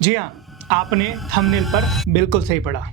जी हाँ, आपने थंबनेल पर बिल्कुल सही पढ़ा।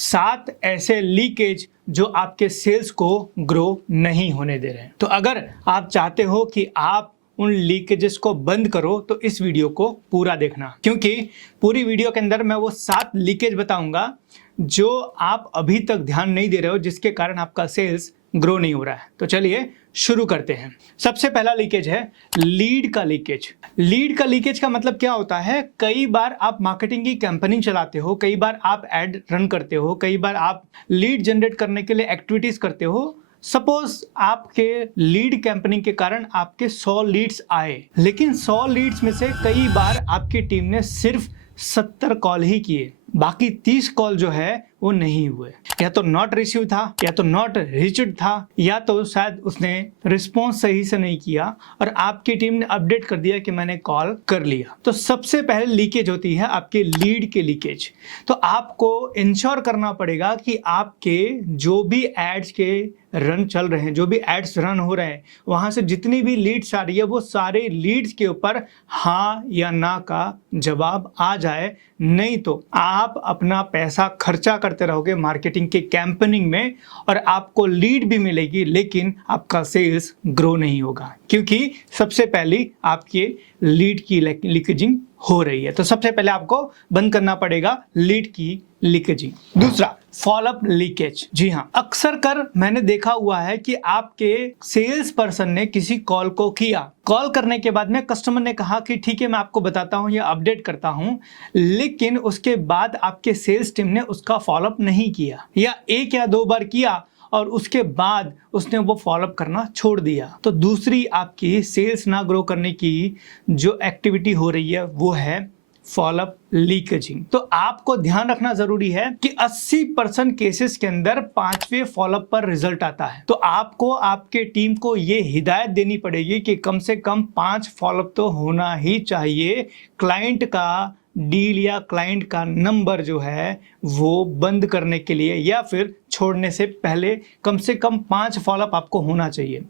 7 ऐसे लीकेज जो आपके सेल्स को ग्रो नहीं होने दे रहे हैं। तो अगर आप चाहते हो कि आप उन लीकेजेस को बंद करो तो इस वीडियो को पूरा देखना, क्योंकि पूरी वीडियो के अंदर मैं वो 7 लीकेज बताऊंगा जो आप अभी तक ध्यान नहीं दे रहे हो, जिसके कारण आपका सेल्स ग्रो नहीं हो रहा है। तो चलिए शुरू करते हैं। सबसे पहला लीकेज है लीड का लीकेज। लीड का लीकेज का मतलब क्या होता है? कई बार आप मार्केटिंग की कैंपेनिंग चलाते हो, कई बार आप एड रन करते हो, कई बार आप लीड जनरेट करने के लिए एक्टिविटीज करते हो। सपोज आपके लीड कैंपेनिंग के कारण आपके 100 लीड्स आए, लेकिन 100 लीड्स में से कई बार आपकी टीम ने सिर्फ 70 कॉल ही किए, बाकी 30 कॉल जो है वो नहीं हुए। या तो नॉट रिसीव था, या तो नॉट रीच्ड था, या तो शायद उसने रिस्पॉन्स सही से नहीं किया और आपकी टीम ने अपडेट कर दिया कि मैंने कॉल कर लिया। तो सबसे पहले लीकेज होती है आपके लीड के लीकेज। तो आपको इंश्योर करना पड़ेगा कि आपके जो भी एड्स के रन चल रहे हैं, जो भी एड्स रन हो रहे हैं, वहां से जितनी भी लीड्स आ रही है वो सारे लीड्स के ऊपर हाँ या ना का जवाब आ जाए। नहीं तो आप अपना पैसा खर्चा करते रहोगे मार्केटिंग के कैंपेनिंग में और आपको लीड भी मिलेगी, लेकिन आपका सेल्स ग्रो नहीं होगा, क्योंकि सबसे पहले आपके लीड की लीकेजिंग हो रही है। तो सबसे पहले आपको बंद करना पड़ेगा लीड की लीकेजिंग। दूसरा, फॉलोअप लीकेज। जी हाँ, अक्सर कर मैंने देखा हुआ है कि आपके सेल्स पर्सन ने किसी कॉल को किया, कॉल करने के बाद में कस्टमर ने कहा कि ठीक है मैं आपको बताता हूं या अपडेट करता हूं, लेकिन उसके बाद आपके सेल्स टीम ने उसका फॉलोअप नहीं किया, या 1 या 2 बार किया और उसके बाद उसने वो फॉलोअप करना छोड़ दिया। तो दूसरी आपकी सेल्स ना ग्रो करने की जो एक्टिविटी हो रही है वो है फॉलोअप लीकेजिंग। तो आपको ध्यान रखना जरूरी है कि 80% केसेस के अंदर 5वें फॉलोअप पर रिजल्ट आता है। तो आपको आपके टीम को ये हिदायत देनी पड़ेगी कि कम से कम 5 फॉलोअप तो होना ही चाहिए। क्लाइंट का डील या क्लाइंट का नंबर जो है वो बंद करने के लिए या फिर छोड़ने से पहले कम से कम 5 फॉलोअप आपको होना चाहिए।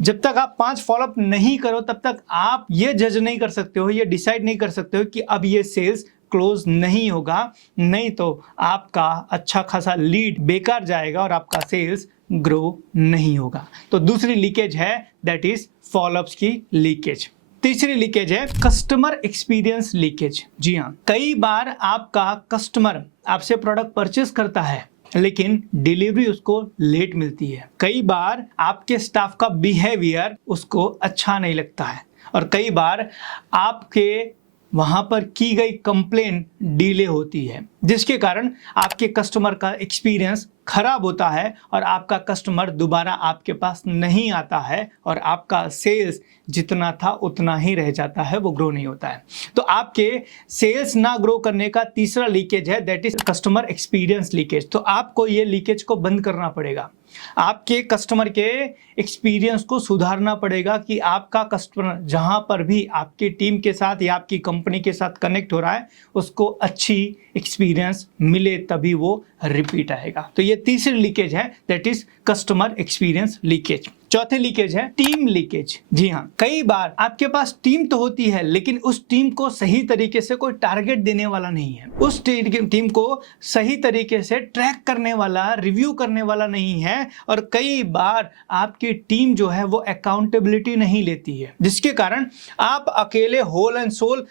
जब तक आप 5 फॉलोअप नहीं करो तब तक आप ये जज नहीं कर सकते हो, ये डिसाइड नहीं कर सकते हो कि अब ये सेल्स क्लोज नहीं होगा, नहीं तो आपका अच्छा खासा लीड बेकार जाएगा और आपका सेल्स ग्रो नहीं होगा। तो दूसरी लीकेज है दैट इज फॉलोअप्स की लीकेज। तीसरी लीकेज है कस्टमर एक्सपीरियंस लीकेज। जी हाँ, कई बार आपका कस्टमर आपसे प्रोडक्ट परचेस करता है लेकिन डिलीवरी उसको लेट मिलती है। कई बार आपके स्टाफ का बिहेवियर उसको अच्छा नहीं लगता है और कई बार आपके वहां पर की गई कंप्लेन डिले होती है, जिसके कारण आपके कस्टमर का एक्सपीरियंस खराब होता है और आपका कस्टमर दोबारा आपके पास नहीं आता है और आपका सेल्स जितना था उतना ही रह जाता है, वो ग्रो नहीं होता है। तो आपके सेल्स ना ग्रो करने का तीसरा लीकेज है that is customer experience leakage. तो आपको ये लीकेज को बंद करना पड़ेगा, आपके कस्टमर के एक्सपीरियंस को सुधारना पड़ेगा कि आपका कस्टमर जहां पर भी आपकी टीम के साथ या आपकी कंपनी के साथ कनेक्ट हो रहा है उसको अच्छी एक्सपीरियंस मिले, तभी वो रिपीट आएगा। तो ये तीसरी लीकेज है that is customer experience leakage. चौथी लीकेज है टीम लीकेज। जी हाँ, कई बार आपके पास टीम तो होती है लेकिन उस टीम को सही तरीके से कोई टारगेट देने वाला नहीं है, उस टीम को सही तरीके से ट्रैक करने वाला, रिव्यू करने वाला नहीं है और कई बार आपकी टीम जो है वो अकाउंटेबिलिटी नहीं लेती है, जिसके कारण आप अकेले होल एंड सोल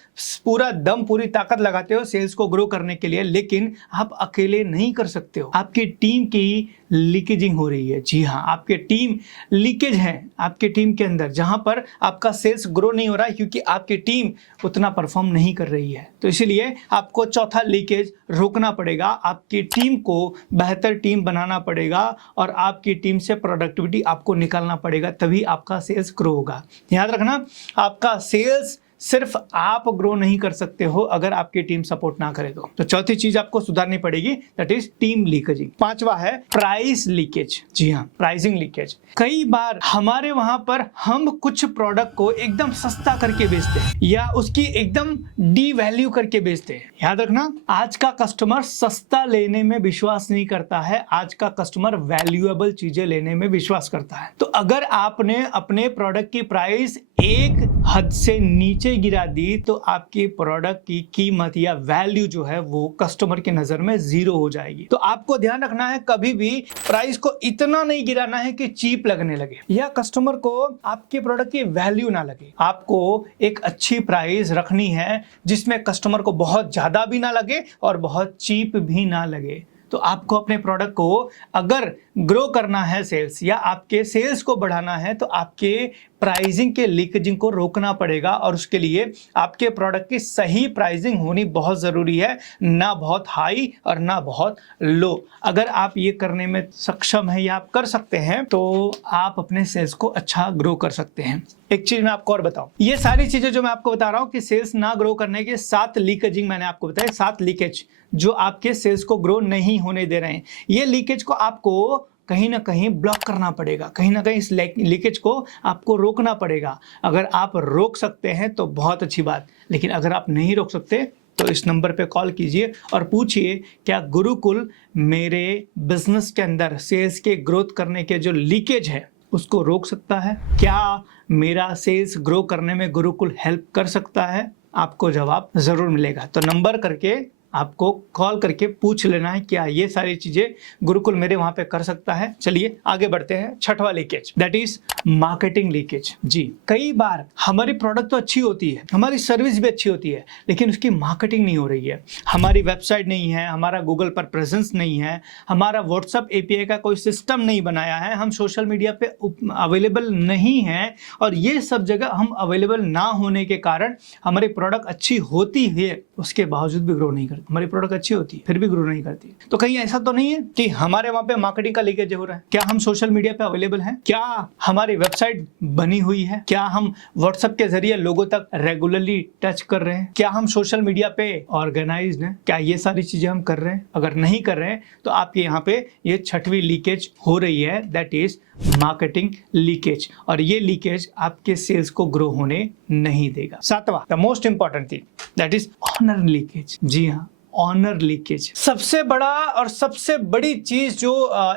पूरा दम पूरी ताकत लगाते हो सेल्स को ग्रो करने के लिए, लेकिन आप अकेले नहीं कर सकते हो, आपकी टीम की लीकेजिंग हो रही है। जी हाँ, आपके टीम लीकेज है आपके टीम के अंदर, जहां पर आपका सेल्स ग्रो नहीं हो रहा है क्योंकि आपकी टीम उतना परफॉर्म नहीं कर रही है। तो इसीलिए आपको चौथा लीकेज रोकना पड़ेगा, आपकी टीम को बेहतर टीम बनाना पड़ेगा और आपकी टीम से प्रोडक्टिविटी आपको निकालना पड़ेगा, तभी आपका सेल्स ग्रो होगा। याद रखना, आपका सेल्स सिर्फ आप ग्रो नहीं कर सकते हो अगर आपकी टीम सपोर्ट ना करे तो चौथी चीज आपको सुधारनी पड़ेगी दैट इज टीम लीकेजिंग। पांचवा है प्राइस लीकेज। जी हाँ, प्राइसिंग लीकेज। कई बार हमारे वहां पर हम कुछ प्रोडक्ट को एकदम सस्ता करके बेचते हैं या उसकी एकदम डी वैल्यू करके बेचते हैं। याद रखना, आज का कस्टमर सस्ता लेने में विश्वास नहीं करता है, आज का कस्टमर वैल्यूएबल चीजें लेने में विश्वास करता है। तो अगर आपने अपने प्रोडक्ट की प्राइस एक हद से नीचे नीचे गिरा दी तो आपकी प्रोडक्ट की कीमत या वैल्यू जो है वो कस्टमर की नजर में जीरो हो जाएगी। तो आपको ध्यान रखना है, कभी भी प्राइस को इतना नहीं गिराना है कि चीप लगने लगे या कस्टमर को आपके प्रोडक्ट की वैल्यू ना लगे। आपको एक अच्छी प्राइस रखनी है जिसमें कस्टमर को बहुत ज्यादा भी ना लगे और बहुत चीप भी ना लगे। तो आपको अपने प्रोडक्ट को अगर ग्रो करना है सेल्स या आपके सेल्स को बढ़ाना है तो आपके प्राइसिंग के लीकेजिंग को रोकना पड़ेगा, और उसके लिए आपके प्रोडक्ट की सही प्राइसिंग होनी बहुत ज़रूरी है, ना बहुत हाई और ना बहुत लो। अगर आप ये करने में सक्षम हैं या आप कर सकते हैं तो आप अपने सेल्स को अच्छा ग्रो कर सकते हैं। एक चीज मैं आपको और बताऊं, ये सारी चीजें जो मैं आपको बता रहा हूं कि सेल्स ना ग्रो करने के 7 लीकेजिंग मैंने आपको बताया, 7 लीकेज जो आपके सेल्स को ग्रो नहीं होने दे रहे हैं। ये लीकेज को आपको कहीं ना कहीं ब्लॉक करना पड़ेगा, कहीं ना कहीं इस लीकेज को आपको रोकना पड़ेगा। अगर आप रोक सकते हैं तो बहुत अच्छी बात, लेकिन अगर आप नहीं रोक सकते तो इस नंबर पे कॉल कीजिए और पूछिए क्या गुरुकुल मेरे बिजनेस के अंदर सेल्स के ग्रोथ करने के जो लीकेज है उसको रोक सकता है? क्या मेरा सेल्स ग्रो करने में गुरुकुल हेल्प कर सकता है? आपको जवाब जरूर मिलेगा। तो नंबर करके आपको कॉल करके पूछ लेना है क्या ये सारी चीजें गुरुकुल मेरे वहां पे कर सकता है। चलिए आगे बढ़ते हैं। छठवां leakage, that is marketing leakage. जी, कई बार हमारी प्रोडक्ट तो अच्छी होती है, हमारी सर्विस भी अच्छी होती है, लेकिन उसकी मार्केटिंग नहीं हो रही है। हमारी वेबसाइट नहीं है, हमारा गूगल पर प्रेजेंस नहीं है, हमारा व्हाट्सएप एपीआई का कोई सिस्टम नहीं बनाया है, हम सोशल मीडिया पे अवेलेबल नहीं है, और ये सब जगह हम अवेलेबल ना होने के कारण हमारी प्रोडक्ट अच्छी होती है उसके बावजूद भी ग्रो नहीं करती। हमारी प्रोडक्ट अच्छी होती है फिर भी ग्रो नहीं करती। तो कहीं ऐसा तो नहीं है कि हमारे वहां पे मार्केटिंग का लीकेज हो रहा है? क्या हम सोशल मीडिया पे अवेलेबल हैं? क्या हमारी वेबसाइट बनी हुई है? क्या हम व्हाट्सएप के जरिए लोगों तक रेगुलरली टच कर रहे हैं? क्या हम सोशल मीडिया पे ऑर्गेनाइज्ड हैं? क्या ये सारी चीजें हम कर रहे हैं? अगर नहीं कर रहे हैं तो आपके यहाँ पे ये छठवीं लीकेज हो रही है, दैट इज मार्केटिंग लीकेज, और ये लीकेज आपके सेल्स को ग्रो होने नहीं देगा। सातवां, the most important thing, that is honour leakage. जी हाँ, ऑनर लीकेज सबसे बड़ा और सबसे बड़ी चीज जो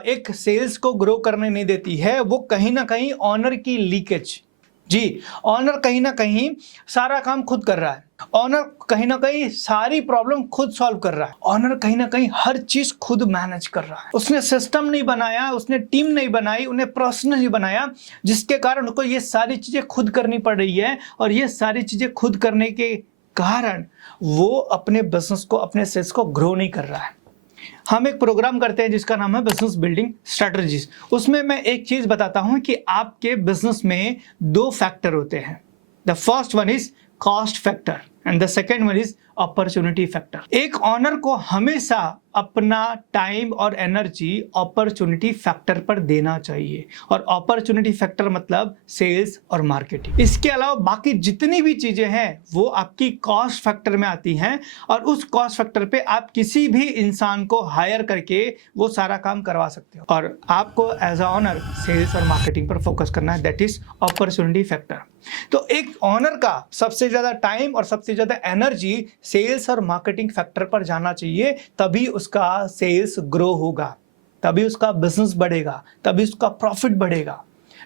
एक सेल्स को ग्रो करने नहीं देती है वो कहीं ना कहीं ऑनर की लीकेज। जी, ऑनर कहीं ना कहीं सारा काम खुद कर रहा है, ऑनर कहीं ना कहीं सारी प्रॉब्लम खुद सॉल्व कर रहा है, ऑनर कहीं ना कहीं हर चीज खुद मैनेज कर रहा है। उसने सिस्टम नहीं बनाया, उसने टीम नहीं बनाई, उन्हें पर्सन नहीं बनाया, जिसके कारण उनको ये सारी चीजें खुद करनी पड़ रही है, और ये सारी चीजें खुद करने के कारण वो अपने बिजनेस को, अपने सेल्स को ग्रो नहीं कर रहा है। हम एक प्रोग्राम करते हैं जिसका नाम है बिजनेस बिल्डिंग स्ट्रेटजीज। उसमें मैं एक चीज बताता हूं कि आपके बिजनेस में 2 फैक्टर होते हैं। The first one is cost factor and the second one is opportunity factor. एक ऑनर को हमेशा अपना टाइम और एनर्जी अपॉर्चुनिटी फैक्टर पर देना चाहिए, और अपॉर्चुनिटी फैक्टर मतलब सेल्स और मार्केटिंग। इसके अलावा बाकी जितनी भी चीजें हैं वो आपकी कॉस्ट फैक्टर में आती हैं, और उस कॉस्ट फैक्टर पे आप किसी भी इंसान को हायर करके वो सारा काम करवा सकते हो, और आपको एज अ ऑनर सेल्स और मार्केटिंग पर फोकस करना है, दैट इज अपॉर्चुनिटी फैक्टर। तो एक ऑनर का सबसे ज्यादा टाइम और सबसे ज्यादा एनर्जी सेल्स और मार्केटिंग फैक्टर पर जाना चाहिए, तभी उसका सेल्स ग्रो होगा, तभी उसका बिजनेस बढ़ेगा, तभी उसका प्रॉफिट बढ़ेगा।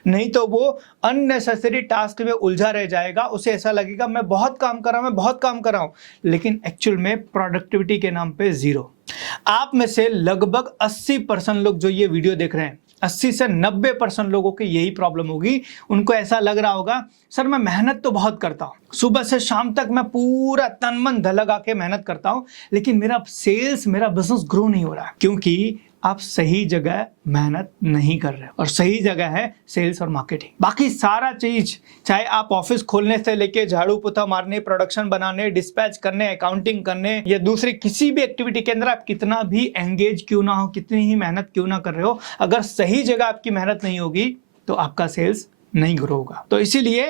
नहीं तो वो अननेसेसरी टास्क में उलझा रह जाएगा, उसे ऐसा लगेगा मैं बहुत काम कर रहा हूं, मैं बहुत काम कर रहा हूं, लेकिन एक्चुअल में प्रोडक्टिविटी के नाम पे जीरो। आप में से लगभग 80% लोग जो ये वीडियो देख रहे हैं, 80 से 90% लोगों की यही प्रॉब्लम होगी। उनको ऐसा लग रहा होगा सर मैं मेहनत तो बहुत करता हूँ, सुबह से शाम तक मैं पूरा तन मन धन लगा के मेहनत करता हूँ, लेकिन मेरा सेल्स, मेरा बिजनेस ग्रो नहीं हो रहा है, क्योंकि आप सही जगह मेहनत नहीं कर रहे, और सही जगह है सेल्स और मार्केटिंग। बाकी सारा चीज, चाहे आप ऑफिस खोलने से लेके झाड़ू पोछा मारने, प्रोडक्शन बनाने, डिस्पैच करने, अकाउंटिंग करने, या दूसरी किसी भी एक्टिविटी के अंदर आप कितना भी एंगेज क्यों ना हो, कितनी ही मेहनत क्यों ना कर रहे हो, अगर सही जगह आपकी मेहनत नहीं होगी तो आपका सेल्स नहीं ग्रो होगा। तो इसीलिए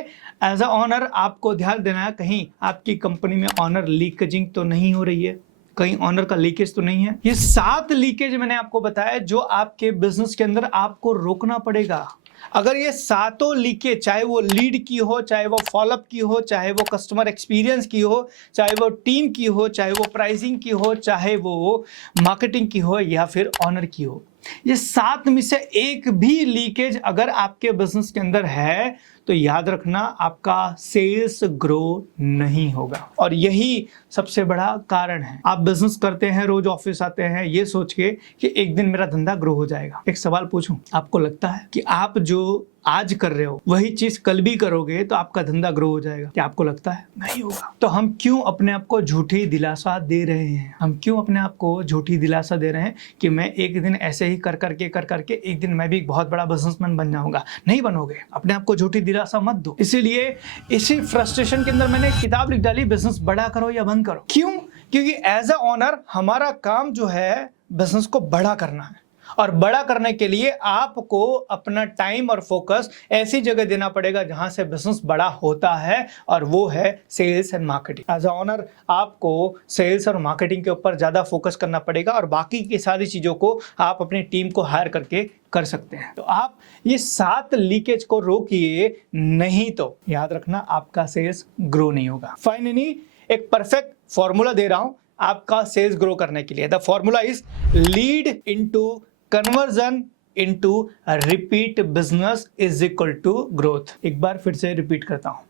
एज अ ऑनर आपको ध्यान देना है, कहीं आपकी कंपनी में ऑनर लीकेजिंग तो नहीं हो रही है, कहीं ऑनर का लीकेज तो नहीं है। ये 7 लीकेज मैंने आपको बताया जो आपके बिजनेस के अंदर आपको रोकना पड़ेगा। अगर ये 7 लीकेज, चाहे वो लीड की हो, चाहे वो फॉलोअप की हो, चाहे वो कस्टमर एक्सपीरियंस की हो, चाहे वो टीम की हो, चाहे वो प्राइसिंग की हो, चाहे वो मार्केटिंग की हो, या फिर ऑनर की हो, ये 7 में से एक भी लीकेज अगर आपके बिजनेस के अंदर है तो याद रखना आपका सेल्स ग्रो नहीं होगा। और यही सबसे बड़ा कारण है। आप बिजनेस करते हैं, रोज ऑफिस आते हैं ये सोच के कि एक दिन मेरा धंधा ग्रो हो जाएगा। एक सवाल पूछूं, आपको लगता है कि आप जो आज कर रहे हो वही चीज कल भी करोगे तो आपका धंधा ग्रो हो जाएगा? क्या आपको लगता है? नहीं होगा। तो हम क्यों अपने आप को झूठी दिलासा दे रहे हैं? हम क्यों अपने आप को झूठी दिलासा दे रहे हैं कि मैं एक दिन ऐसे ही कर करके एक दिन मैं भी एक बहुत बड़ा बिजनेसमैन बन जाऊंगा? नहीं बनोगे। अपने आप को झूठी दिलासा मत दो। इसीलिए इसी फ्रस्ट्रेशन के अंदर मैंने एक किताब लिख डाली, बिजनेस बड़ा करो या बंद करो। क्यों? क्योंकि एज अ ओनर हमारा काम जो है बिजनेस को बड़ा करना है, और बड़ा करने के लिए आपको अपना टाइम और फोकस ऐसी जगह देना पड़ेगा जहां से बिजनेस बड़ा होता है, और वो है sales and marketing. As a owner आपको सेल्स और मार्केटिंग के ऊपर ज्यादा फोकस करना पड़ेगा, और बाकी की सारी चीजों को आप अपनी टीम को हायर करके कर सकते हैं। तो आप ये 7 लीकेज को रोकिए, नहीं तो याद रखना आपका सेल्स ग्रो नहीं होगा। फाइनली एक परफेक्ट फॉर्मूला दे रहा हूं आपका सेल्स ग्रो करने के लिए। The formula is lead into conversion into repeat business is equal to growth. एक बार फिर से रिपीट करता हूं,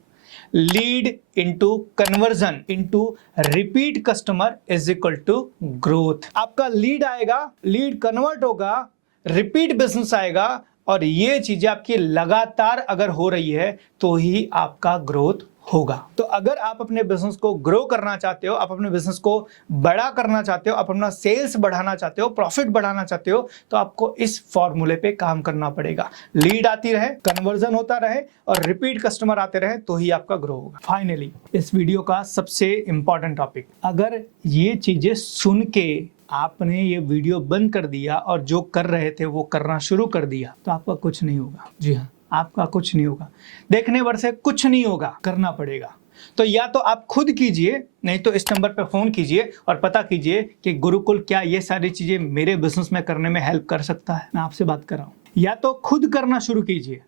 lead into conversion into repeat customer is equal to growth. आपका लीड आएगा, लीड कन्वर्ट होगा, रिपीट बिजनेस आएगा, और ये चीजें आपकी लगातार अगर हो रही है तो ही आपका ग्रोथ होगा। तो अगर आप अपने बिजनेस को ग्रो करना चाहते हो, आप अपने बिजनेस को बड़ा करना चाहते हो, आप अपना सेल्स बढ़ाना चाहते हो, प्रॉफिट बढ़ाना चाहते हो, तो आपको इस फॉर्मूले पे काम करना पड़ेगा। लीड आती रहे, कन्वर्जन होता रहे, और रिपीट कस्टमर आते रहे, तो ही आपका ग्रो होगा। फाइनली इस वीडियो का सबसे इंपॉर्टेंट टॉपिक, अगर ये चीजें सुन के आपने ये वीडियो बंद कर दिया और जो कर रहे थे वो करना शुरू कर दिया, तो आपका कुछ नहीं होगा। जी हाँ, आपका कुछ नहीं होगा। देखने भर से कुछ नहीं होगा, करना पड़ेगा। तो या तो आप खुद कीजिए, नहीं तो इस नंबर पे फोन कीजिए और पता कीजिए कि गुरुकुल क्या ये सारी चीजें मेरे बिजनेस में करने में हेल्प कर सकता है। मैं आपसे बात कर रहा हूं। या तो खुद करना शुरू कीजिए,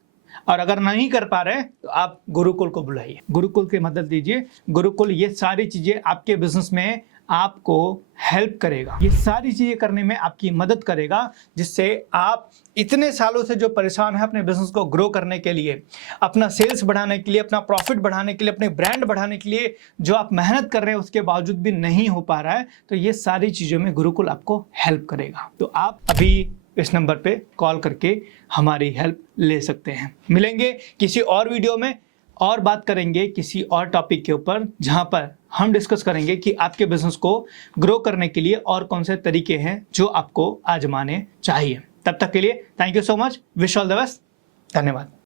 और अगर नहीं कर पा रहे तो आप गुरुकुल को बुलाइए, गुरुकुल की मदद लीजिए। गुरुकुल ये सारी चीजें आपके बिजनेस में आपको हेल्प करेगा, ये सारी चीजें करने में आपकी मदद करेगा, जिससे आप इतने सालों से जो परेशान है अपने बिजनेस को ग्रो करने के लिए, अपना सेल्स बढ़ाने के लिए, अपना प्रॉफिट बढ़ाने के लिए, अपने ब्रांड बढ़ाने के लिए जो आप मेहनत कर रहे हैं उसके बावजूद भी नहीं हो पा रहा है, तो ये सारी चीजों में गुरुकुल आपको हेल्प करेगा। तो आप अभी इस नंबर पे कॉल करके हमारी हेल्प ले सकते हैं। मिलेंगे किसी और वीडियो में और बात करेंगे किसी और टॉपिक के ऊपर, जहां पर हम डिस्कस करेंगे कि आपके बिजनेस को ग्रो करने के लिए और कौन से तरीके हैं जो आपको आजमाने चाहिए। तब तक के लिए thank you so much, wish all the best, धन्यवाद।